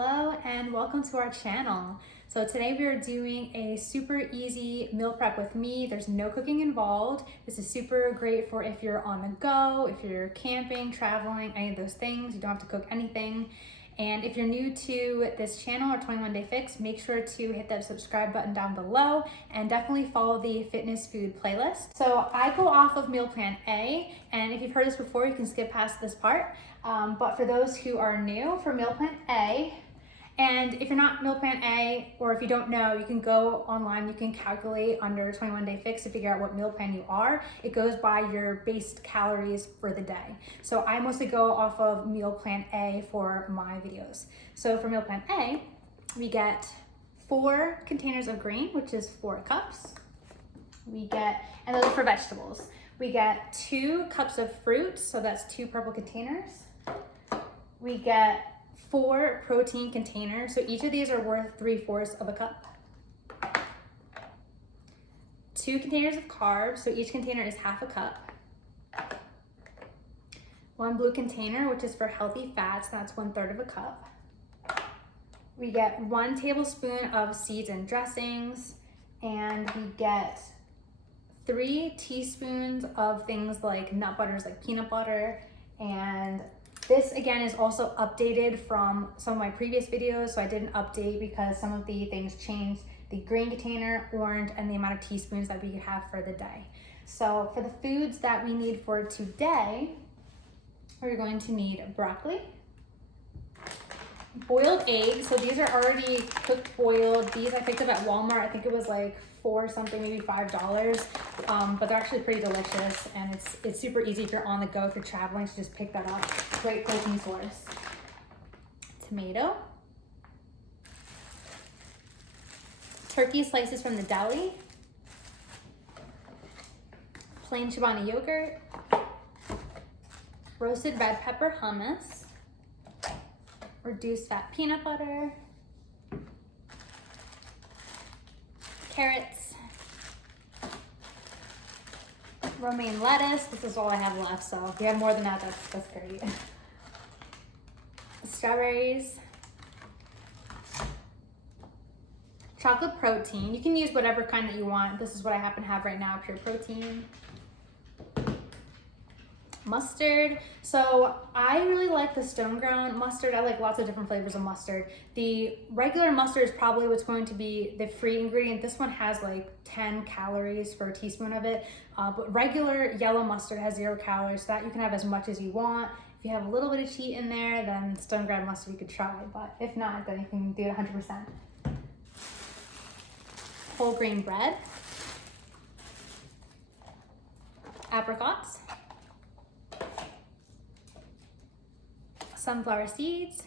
Hello and welcome to our channel. So today we are doing a super easy meal prep with me. There's no cooking involved. This is super great for if you're on the go, if you're camping, traveling, any of those things. You don't have to cook anything. And if you're new to this channel or 21 Day Fix, make sure to hit that subscribe button down below and definitely follow the fitness food playlist. So I go off of meal plan A, and if you've heard this before, you can skip past this part. But for those who are new, for meal plan A, and if you're not meal plan A, or if you don't know, you can go online, you can calculate under 21 Day Fix to figure out what meal plan you are. It goes by your based calories for the day. So I mostly go off of meal plan A for my videos. So for meal plan A, we get 4 containers of grain, which is 4 cups. We get, and those are for vegetables. We get 2 cups of fruit, so that's 2 purple containers. We get 4 protein containers, so each of these are worth 3/4 of a cup. 2 containers of carbs, so each container is half a cup. 1 blue container, which is for healthy fats, that's 1/3 of a cup. We get 1 tablespoon of seeds and dressings, and we get 3 teaspoons of things like nut butters, like peanut butter, and this again is also updated from some of my previous videos, so I did an update because some of the things changed. The grain container, orange, and the amount of teaspoons that we could have for the day. So for the foods that we need for today, we're going to need broccoli, boiled eggs. So these are already cooked boiled. These I picked up at Walmart. I think it was like $4 something, maybe $5. But they're actually pretty delicious, and it's super easy if you're on the go, if you're traveling, to just pick that up. Great protein source. Tomato. Turkey slices from the deli. Plain Chobani yogurt. Roasted red pepper hummus. Reduced fat peanut butter. Carrots. Romaine lettuce. This is all I have left, so if you have more than that, that's great. Strawberries. Chocolate protein. You can use whatever kind that you want. This is what I happen to have right now, pure protein. Mustard. So I really like the stone ground mustard. I like lots of different flavors of mustard. The regular mustard is probably what's going to be the free ingredient. This one has like 10 calories for a teaspoon of it. But regular yellow mustard has 0 calories, so that you can have as much as you want. If you have a little bit of cheat in there, then stone ground mustard you could try, but if not, then you can do it 100%. Whole grain bread. Apricots. Sunflower seeds,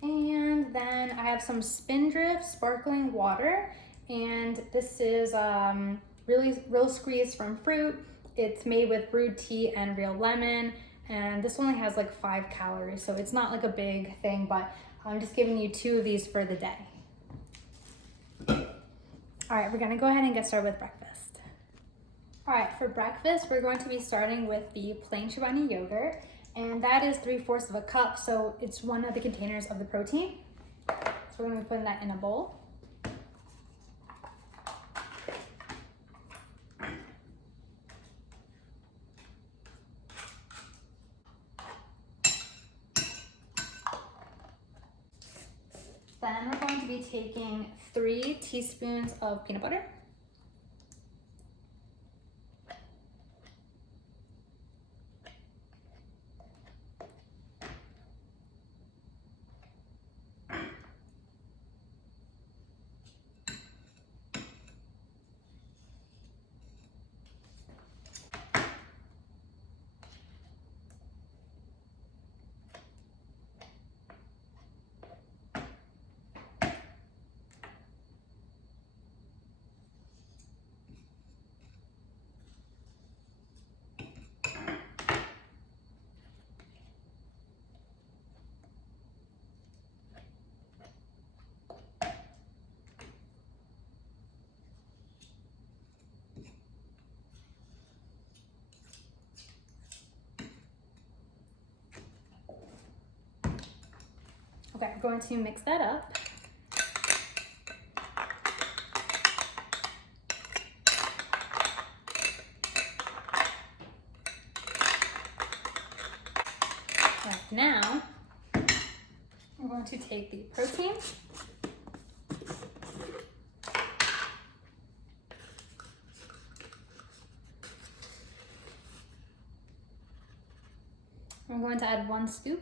and then I have some Spindrift sparkling water, and this is real squeezed from fruit. It's made with brewed tea and real lemon, and this only has like 5 calories, so it's not like a big thing, but I'm just giving you 2 of these for the day. All right, we're gonna go ahead and get started with breakfast. All right, for breakfast, we're going to be starting with the plain Chobani yogurt, and that is 3/4 of a cup, so it's 1 of the containers of the protein. So we're gonna be putting that in a bowl. Then we're going to be taking 3 teaspoons of peanut butter. Okay, we're going to mix that up. Right, now, we're going to take the protein. I'm going to add 1 scoop.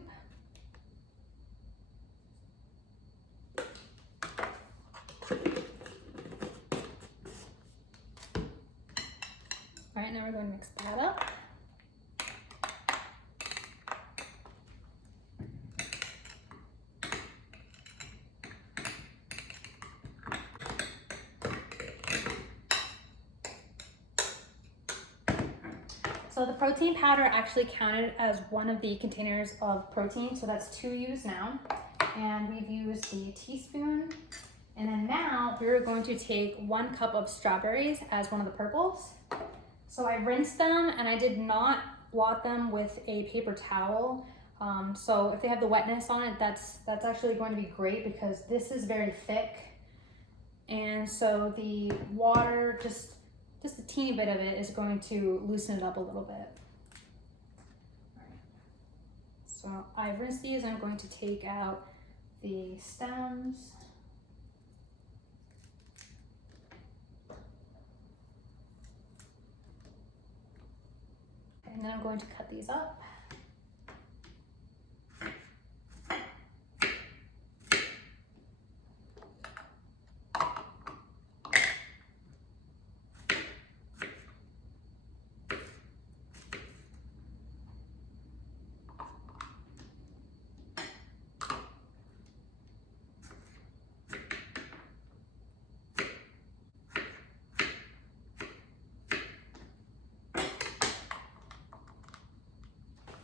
All right, now we're going to mix that up. So the protein powder actually counted as one of the containers of protein, so that's 2 used now. And we've used the teaspoon. And then now we're going to take 1 cup of strawberries as one of the purples. So I rinsed them and I did not blot them with a paper towel. So if they have the wetness on it, that's actually going to be great because this is very thick. And so the water, just a teeny bit of it is going to loosen it up a little bit. So I rinsed these. I'm going to take out the stems. And then I'm going to cut these up.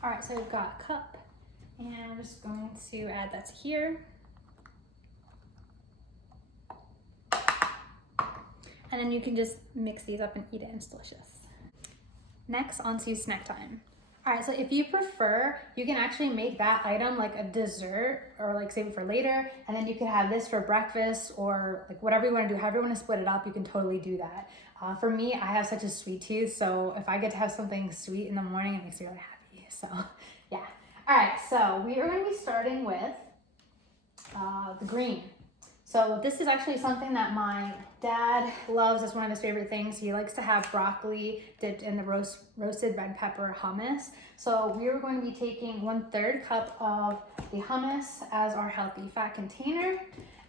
All right, so we've got a cup, and I'm just going to add that to here. And then you can just mix these up and eat it, and it's delicious. Next, onto snack time. All right, so if you prefer, you can actually make that item like a dessert or like save it for later, and then you can have this for breakfast or like whatever you wanna do, however you wanna split it up, you can totally do that. For me, I have such a sweet tooth, so if I get to have something sweet in the morning, it makes me really happy. So yeah. All right, so we are going to be starting with the green. So this is actually something that my dad loves as one of his favorite things. He likes to have broccoli dipped in the roasted red pepper hummus. So we are going to be taking 1/3 cup of the hummus as our healthy fat container.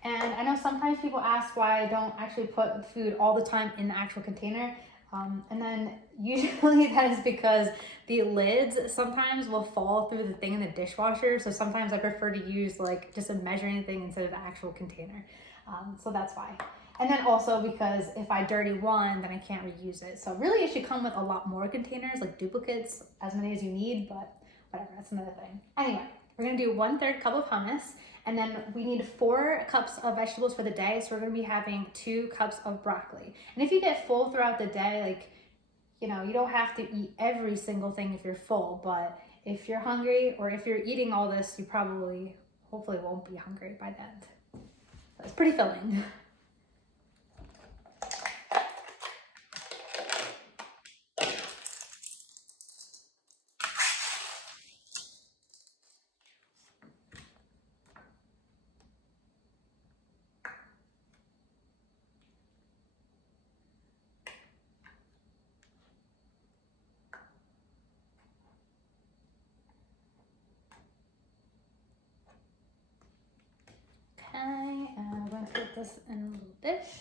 And I know sometimes people ask why I don't actually put food all the time in the actual container. And then usually that is because the lids sometimes will fall through the thing in the dishwasher. So sometimes I prefer to use like just a measuring thing instead of the actual container. So that's why. And then also because if I dirty one, then I can't reuse it. So really it should come with a lot more containers, like duplicates, as many as you need, but whatever, that's another thing. Anyway, we're gonna do 1/3 cup of hummus. And then we need 4 cups of vegetables for the day. So we're gonna be having 2 cups of broccoli. And if you get full throughout the day, like, you know, you don't have to eat every single thing if you're full, but if you're hungry or if you're eating all this, you probably, hopefully won't be hungry by then. So it's pretty filling. Okay, and I'm going to put this in a little dish.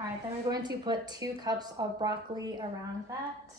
All right, then we're going to put 2 cups of broccoli around that.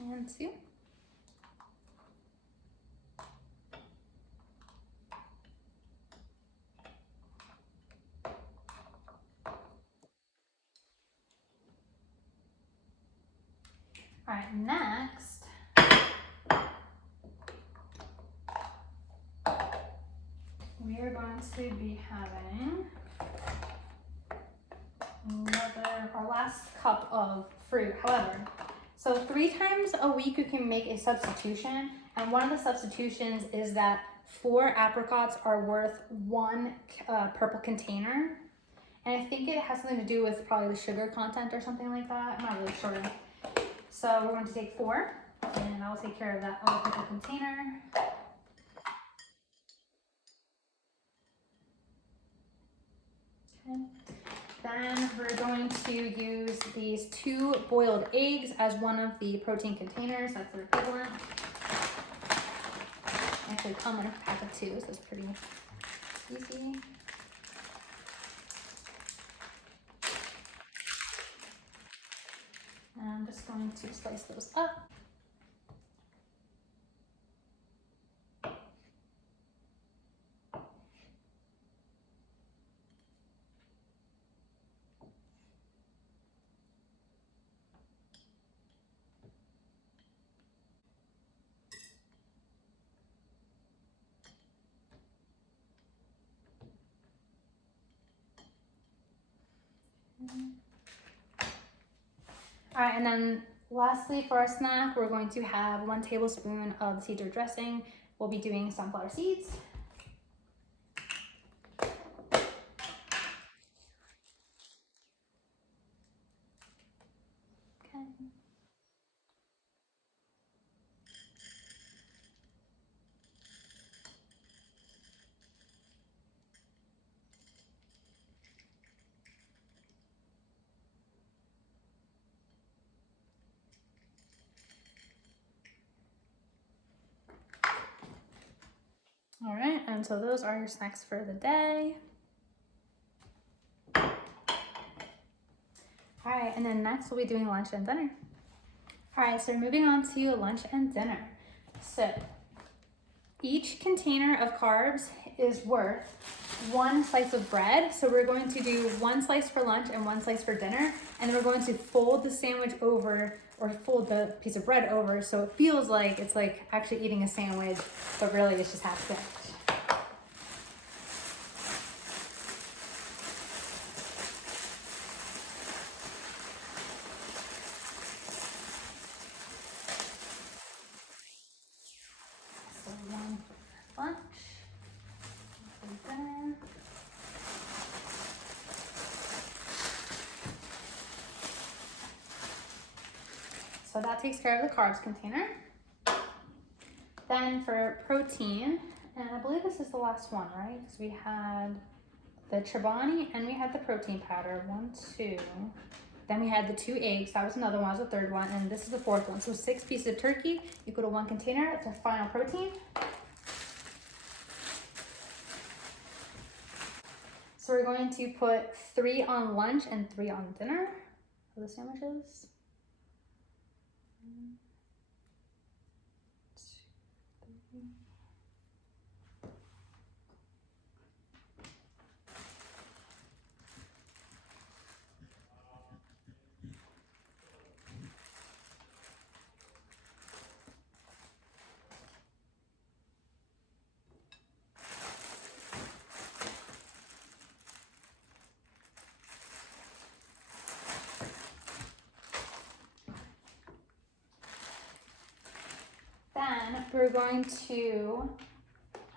And 2. All right, next, we are going to be having our last cup of fruit. However, so 3 times a week you can make a substitution, and one of the substitutions is that 4 apricots are worth 1 purple container. And I think it has something to do with probably the sugar content or something like that. I'm not really sure. So we're going to take 4, and I'll take care of that other purple container. Okay. Then we're going to use these 2 boiled eggs as one of the protein containers. That's their equivalent. They actually come in a pack of 2, so it's pretty easy. And I'm just going to slice those up. All right, and then lastly for our snack, we're going to have 1 tablespoon of the Caesar dressing. We'll be doing sunflower seeds. Okay. All right, and so those are your snacks for the day. All right, and then next we'll be doing lunch and dinner. All right, so we're moving on to lunch and dinner. So each container of carbs is worth 1 slice of bread. So we're going to do 1 slice for lunch and 1 slice for dinner. And then we're going to fold the sandwich over, or fold the piece of bread over, so it feels like it's like actually eating a sandwich, but really it's just half sandwich. So 1 for lunch, 1 for dinner. So that takes care of the carbs container. Then for protein, and I believe this is the last one, right? Because we had the Chobani and we had the protein powder, 1, 2. Then we had the 2 eggs, that was another one, that was the 3rd one, and this is the 4th one. So 6 pieces of turkey equal to 1 container, that's our final protein. So we're going to put 3 on lunch and 3 on dinner for the sandwiches. 1, 2, 3. Then we're going to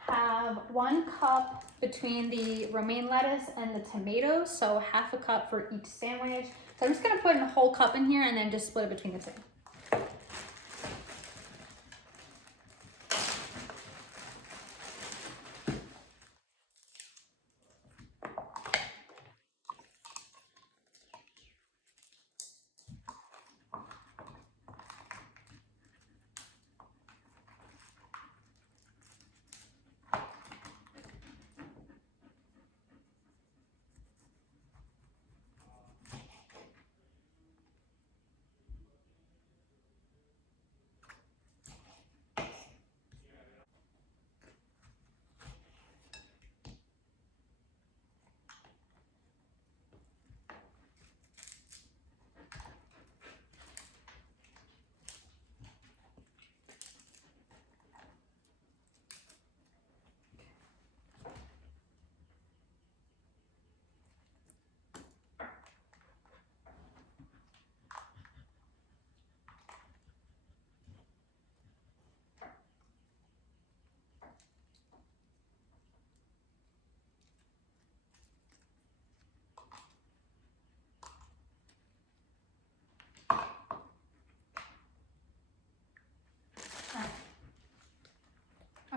have 1 cup between the romaine lettuce and the tomatoes, so half a cup for each sandwich. So I'm just gonna put a whole cup in here and then just split it between the 2.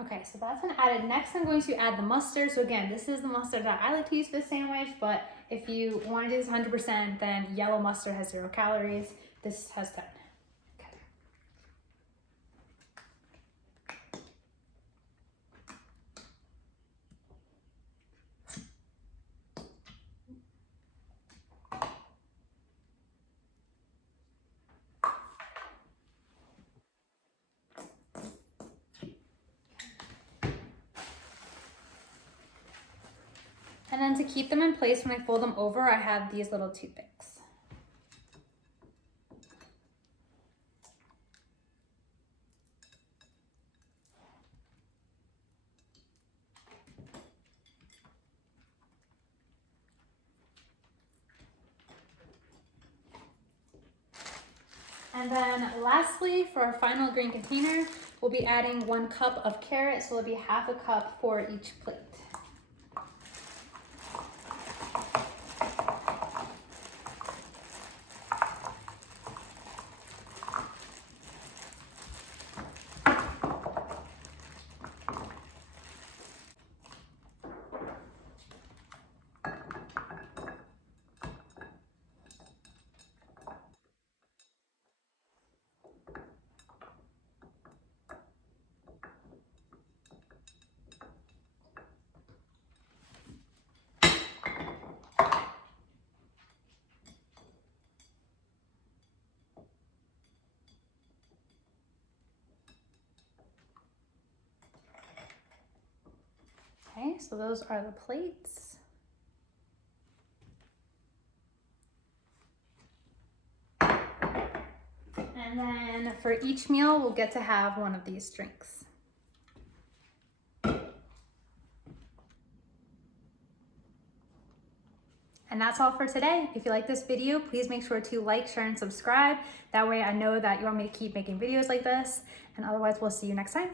Okay, so that's been added. Next, I'm going to add the mustard. So again, this is the mustard that I like to use for the sandwich, but if you want to do this 100%, then yellow mustard has 0 calories. This has 10. Okay. And then to keep them in place when I fold them over, I have these little toothpicks. And then lastly, for our final green container, we'll be adding 1 cup of carrots, so it'll be half a cup for each plate. Okay, so those are the plates. And then for each meal, we'll get to have one of these drinks. And that's all for today. If you like this video, please make sure to like, share, and subscribe. That way I know that you want me to keep making videos like this. And otherwise, we'll see you next time.